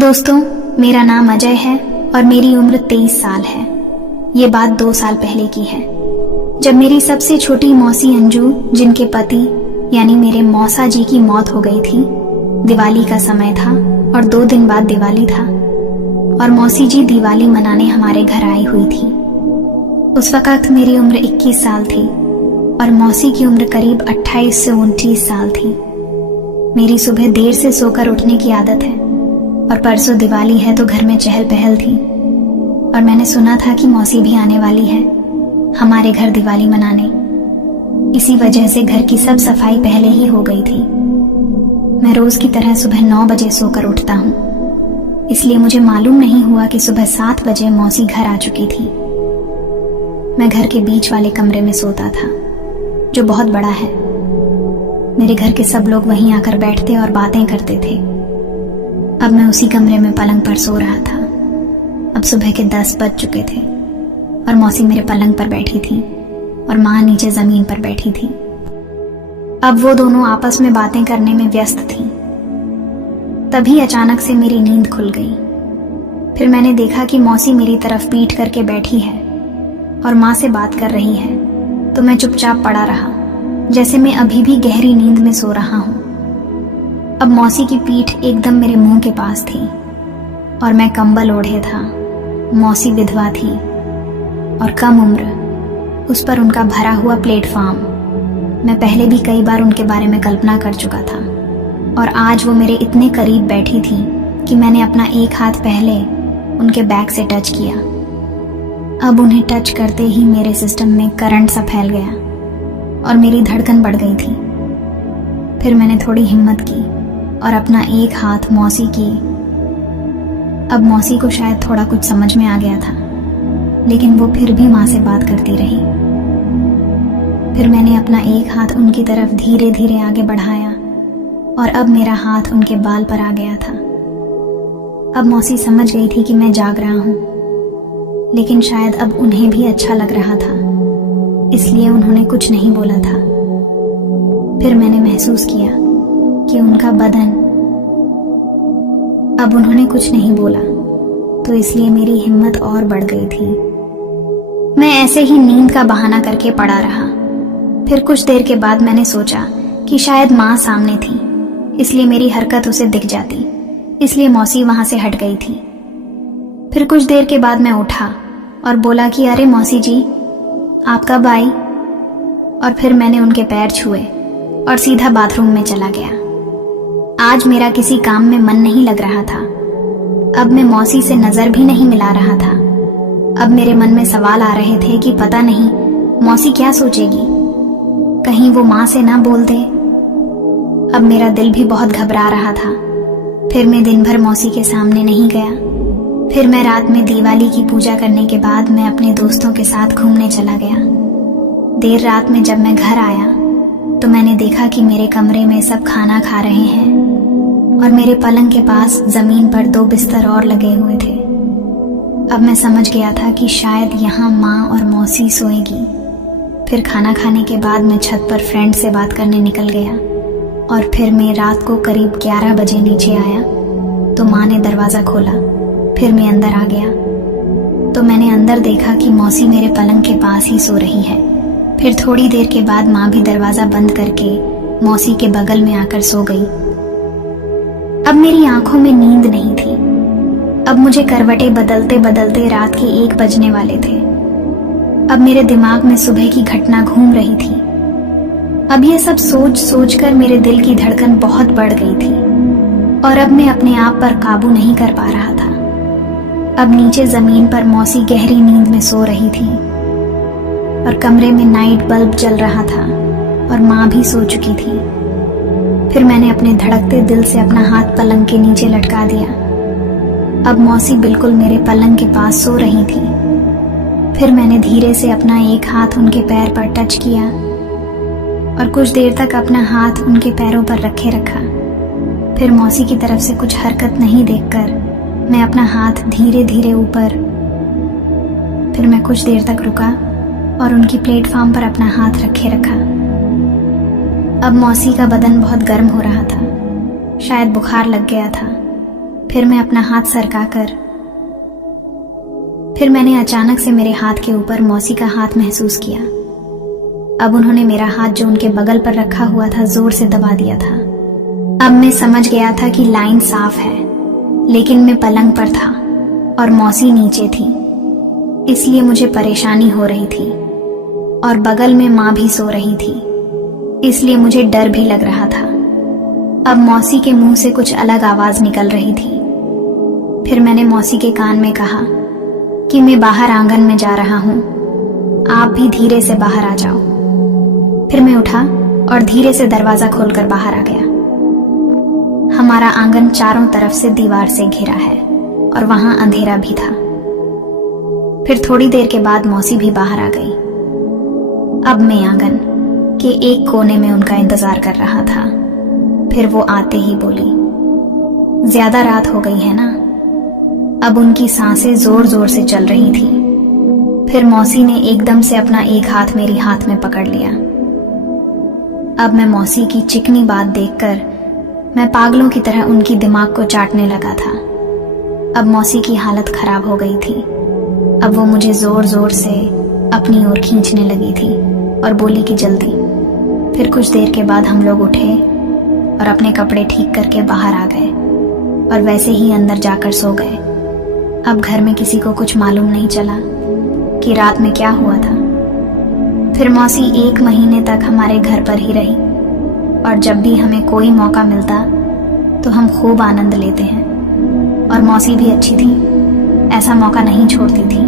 दोस्तों, मेरा नाम अजय है और मेरी उम्र 23 साल है। ये बात 2 साल पहले की है, जब मेरी सबसे छोटी मौसी अंजू, जिनके पति यानी मेरे मौसा जी की मौत हो गई थी। दिवाली का समय था और 2 दिन बाद दिवाली था और मौसी जी दिवाली मनाने हमारे घर आई हुई थी। उस वक्त मेरी उम्र 21 साल थी और मौसी की उम्र करीब 28 से 29 साल थी। मेरी सुबह देर से सोकर उठने की आदत है और परसों दिवाली है तो घर में चहल पहल थी और मैंने सुना था कि मौसी भी आने वाली है हमारे घर दिवाली मनाने। इसी वजह से घर की सब सफाई पहले ही हो गई थी। मैं रोज की तरह सुबह 9 बजे सोकर उठता हूँ, इसलिए मुझे मालूम नहीं हुआ कि सुबह 7 बजे मौसी घर आ चुकी थी। मैं घर के बीच वाले कमरे में सोता था, जो बहुत बड़ा है। मेरे घर के सब लोग वहीं आकर बैठते और बातें करते थे। अब मैं उसी कमरे में पलंग पर सो रहा था। अब सुबह के 10 बज चुके थे और मौसी मेरे पलंग पर बैठी थी और माँ नीचे जमीन पर बैठी थी। अब वो दोनों आपस में बातें करने में व्यस्त थी। तभी अचानक से मेरी नींद खुल गई। फिर मैंने देखा कि मौसी मेरी तरफ पीठ करके बैठी है और माँ से बात कर रही है, तो मैं चुपचाप पड़ा रहा, जैसे मैं अभी भी गहरी नींद में सो रहा हूँ। अब मौसी की पीठ एकदम मेरे मुंह के पास थी और मैं कंबल ओढ़े था। मौसी विधवा थी और कम उम्र, उस पर उनका भरा हुआ प्लेटफॉर्म। मैं पहले भी कई बार उनके बारे में कल्पना कर चुका था और आज वो मेरे इतने करीब बैठी थी कि मैंने अपना एक हाथ पहले उनके बैक से टच किया। अब उन्हें टच करते ही मेरे सिस्टम में करंट सा फैल गया और मेरी धड़कन बढ़ गई थी। फिर मैंने थोड़ी हिम्मत की और अपना एक हाथ मौसी की। अब मौसी को शायद थोड़ा कुछ समझ में आ गया था, लेकिन वो फिर भी माँ से बात करती रही। फिर मैंने अपना एक हाथ उनकी तरफ धीरे धीरे आगे बढ़ाया और अब मेरा हाथ उनके बाल पर आ गया था। अब मौसी समझ गई थी कि मैं जाग रहा हूँ, लेकिन शायद अब उन्हें भी अच्छा लग रहा था, इसलिए उन्होंने कुछ नहीं बोला था। फिर मैंने महसूस किया कि उनका बदन, अब उन्होंने कुछ नहीं बोला, तो इसलिए मेरी हिम्मत और बढ़ गई थी। मैं ऐसे ही नींद का बहाना करके पड़ा रहा। फिर कुछ देर के बाद मैंने सोचा कि शायद माँ सामने थी, इसलिए मेरी हरकत उसे दिख जाती, इसलिए मौसी वहां से हट गई थी। फिर कुछ देर के बाद मैं उठा और बोला कि अरे मौसी जी, आप कब आई? और फिर मैंने उनके पैर छुए और सीधा बाथरूम में चला गया। आज मेरा किसी काम में मन नहीं लग रहा था। अब मैं मौसी से नजर भी नहीं मिला रहा था। अब मेरे मन में सवाल आ रहे थे कि पता नहीं मौसी क्या सोचेगी, कहीं वो माँ से ना बोल दे। अब मेरा दिल भी बहुत घबरा रहा था। फिर मैं दिन भर मौसी के सामने नहीं गया। फिर मैं रात में दिवाली की पूजा करने के बाद मैं अपने दोस्तों के साथ घूमने चला गया। देर रात में जब मैं घर आया तो मैंने देखा कि मेरे कमरे में सब खाना खा रहे हैं और मेरे पलंग के पास जमीन पर 2 बिस्तर और लगे हुए थे। अब मैं समझ गया था कि शायद यहाँ माँ और मौसी सोएगी। फिर खाना खाने के बाद मैं छत पर फ्रेंड से बात करने निकल गया और फिर मैं रात को करीब 11 बजे नीचे आया तो माँ ने दरवाज़ा खोला। फिर मैं अंदर आ गया तो मैंने अंदर देखा कि मौसी मेरे पलंग के पास ही सो रही है। फिर थोड़ी देर के बाद माँ भी दरवाज़ा बंद करके मौसी के बगल में आकर सो गई। अब मेरी आंखों में नींद नहीं थी। अब मुझे करवटें बदलते बदलते रात के 1 बजने वाले थे। अब मेरे दिमाग में सुबह की घटना घूम रही थी। अब ये सब सोच सोच कर मेरे दिल की धड़कन बहुत बढ़ गई थी और अब मैं अपने आप पर काबू नहीं कर पा रहा था। अब नीचे जमीन पर मौसी गहरी नींद में सो रही थी और कमरे में नाइट बल्ब जल रहा था और माँ भी सो चुकी थी। फिर मैंने अपने धड़कते दिल से अपना हाथ पलंग के नीचे लटका दिया। अब मौसी बिल्कुल मेरे पलंग के पास सो रही थी। फिर मैंने धीरे से अपना एक हाथ उनके पैर पर टच किया और कुछ देर तक अपना हाथ उनके पैरों पर रखे रखा। फिर मौसी की तरफ से कुछ हरकत नहीं देखकर मैं अपना हाथ धीरे धीरे ऊपर। फिर मैं कुछ देर तक रुका और उनकी प्लेटफॉर्म पर अपना हाथ रखे रखा। अब मौसी का बदन बहुत गर्म हो रहा था, शायद बुखार लग गया था। फिर मैं अपना हाथ सरकाकर फिर मैंने अचानक से मेरे हाथ के ऊपर मौसी का हाथ महसूस किया। अब उन्होंने मेरा हाथ जो उनके बगल पर रखा हुआ था जोर से दबा दिया था। अब मैं समझ गया था कि लाइन साफ है, लेकिन मैं पलंग पर था और मौसी नीचे थी, इसलिए मुझे परेशानी हो रही थी। और बगल में माँ भी सो रही थी, इसलिए मुझे डर भी लग रहा था। अब मौसी के मुंह से कुछ अलग आवाज निकल रही थी। फिर मैंने मौसी के कान में कहा कि मैं बाहर आंगन में जा रहा हूं, आप भी धीरे से बाहर आ जाओ। फिर मैं उठा और धीरे से दरवाजा खोलकर बाहर आ गया। हमारा आंगन चारों तरफ से दीवार से घिरा है और वहां अंधेरा भी था। फिर थोड़ी देर के बाद मौसी भी बाहर आ गई। अब मैं आंगन के एक कोने में उनका इंतजार कर रहा था। फिर वो आते ही बोली, ज्यादा रात हो गई है ना। अब उनकी सांसें जोर जोर से चल रही थी। फिर मौसी ने एकदम से अपना एक हाथ मेरी हाथ में पकड़ लिया। अब मैं मौसी की चिकनी बात देखकर मैं पागलों की तरह उनकी दिमाग को चाटने लगा था। अब मौसी की हालत खराब हो गई थी। अब वो मुझे जोर जोर से अपनी ओर खींचने लगी थी और बोली कि जल्दी। फिर कुछ देर के बाद हम लोग उठे और अपने कपड़े ठीक करके बाहर आ गए और वैसे ही अंदर जाकर सो गए। अब घर में किसी को कुछ मालूम नहीं चला कि रात में क्या हुआ था। फिर मौसी 1 महीने तक हमारे घर पर ही रही और जब भी हमें कोई मौका मिलता तो हम खूब आनंद लेते हैं। और मौसी भी अच्छी थी, ऐसा मौका नहीं छोड़ती थी।